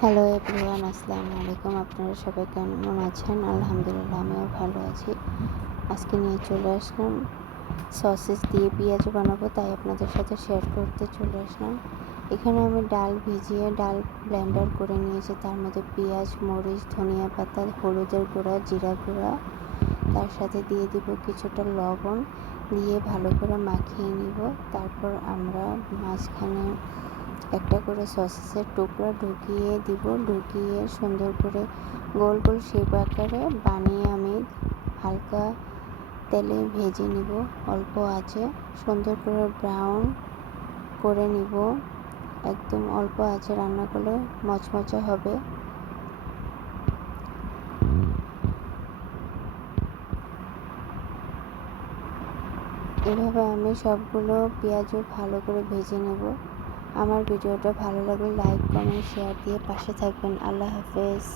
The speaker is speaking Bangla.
হ্যালো এভরিওয়ান, আসসালামু আলাইকুম। আপনারা সবাই কেমন আছেন? আলহামদুলিল্লাহ, আমিও ভালো আছি। আজকে নিয়ে চলে আসলাম সসেস দিয়ে পেঁয়াজ বানাবো, তাই আপনাদের সাথে শেয়ার করতে চলে আসলাম। এখানে আমি ডাল ভিজিয়ে ডাল ব্লেন্ডার করে নিয়েছি। তার মধ্যে পেঁয়াজ, মরিচ, ধনিয়া পাতা, হলুদের গুঁড়া, জিরা গুঁড়া, তার সাথে দিয়ে দিব কিছুটা লবণ, দিয়ে ভালো করে মাখিয়ে নিব। তারপর আমরা মাঝখানে একটা করে সসেসের টুকরা ঢুকিয়ে দিব। ঢুকিয়ে সুন্দর করে গোল গোল শেপ আকারে বানিয়ে আমি হালকা তেলে ভেজে নিব। অল্প আঁচে সুন্দর করে ব্রাউন করে নিব। একদম অল্প আঁচে রান্না করলে মচমচে হবে। এভাবে আমি সবগুলো পেঁয়াজও ভালো করে ভেজে নেব। আমার ভিডিওটা ভালো লাগলে লাইক, কমেন্ট, শেয়ার দিয়ে পাশে থাকবেন। আল্লাহ হাফেজ।